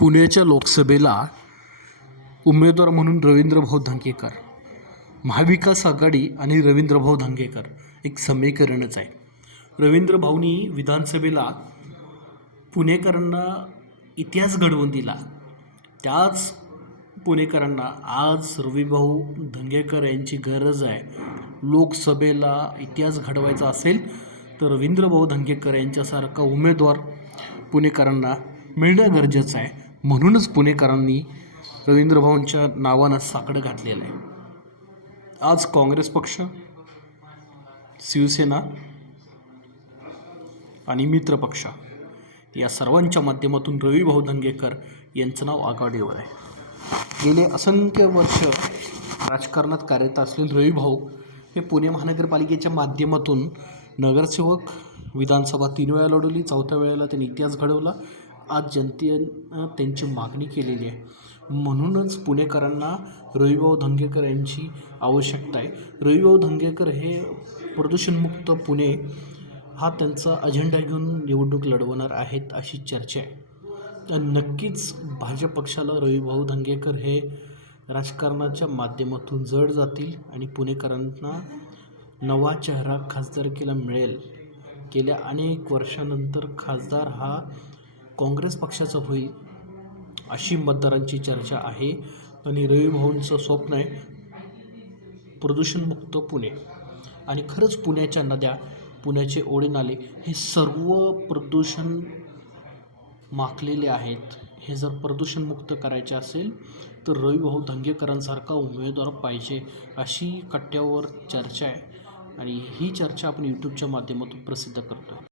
पुण्याच्या लोकसभेला उमेदवार म्हणून रवींद्रभाऊ धंगेकर महाविकास आघाडी आणि रवींद्रभाऊ धंगेकर एक समीकरणच आहे. रवींद्रभाऊनी विधानसभेला पुणेकरांना इतिहास घडवून दिला. त्याच पुणेकरांना आज रवीभाऊ धंगेकर यांची गरज आहे. लोकसभेला इतिहास घडवायचा असेल तर रवींद्रभाऊ धंगेकर यांच्यासारखा उमेदवार पुणेकरांना मिळणं गरजेचं आहे. म्हणूनच पुणेकरांनी रवींद्रभाऊंच्या नावानं साकडं घातलेलं आहे. आज काँग्रेस पक्ष शिवसेना आणि मित्रपक्ष या सर्वांच्या माध्यमातून रवीभाऊ धंगेकर यांचं नाव आघाडीवर आहे. गेले असंख्य वर्ष राजकारणात कार्यरत असलेले रवीभाऊ हे पुणे महानगरपालिकेच्या माध्यमातून नगरसेवक विधानसभा तीन वेळा लढवली चौथ्या वेळेला त्यांनी इतिहास घडवला आज जनतेनं त्यांची मागणी केलेली आहे. म्हणूनच पुणेकरांना रविभाऊ धंगेकर यांची आवश्यकता आहे. रविभाऊ धंगेकर हे प्रदूषणमुक्त पुणे हा त्यांचा अजेंडा घेऊन निवडणूक लढवणार आहेत अशी चर्चा आहे. नक्कीच भाजप पक्षाला रविभाऊ धंगेकर हे राजकारणाच्या माध्यमातून जड जातील आणि पुणेकरांना नवा चेहरा खासदारकीला मिळेल. गेल्या अनेक वर्षानंतर खासदार हा काँग्रेस पक्षाचा होईल अशी मतदारांची चर्चा आहे. आणि रविभाऊंचं स्वप्न आहे प्रदूषणमुक्त पुणे. आणि खरंच पुण्याच्या नद्या पुण्याचे ओढे नाले हे सर्व प्रदूषण माखलेले आहेत. हे जर प्रदूषणमुक्त करायचे असेल तर रविभाऊ धंगेकरांसारखा उमेदवार पाहिजे अशी कट्ट्यावर चर्चा आहे. आणि ही चर्चा आपण यूट्यूबच्या माध्यमातून प्रसिद्ध करतो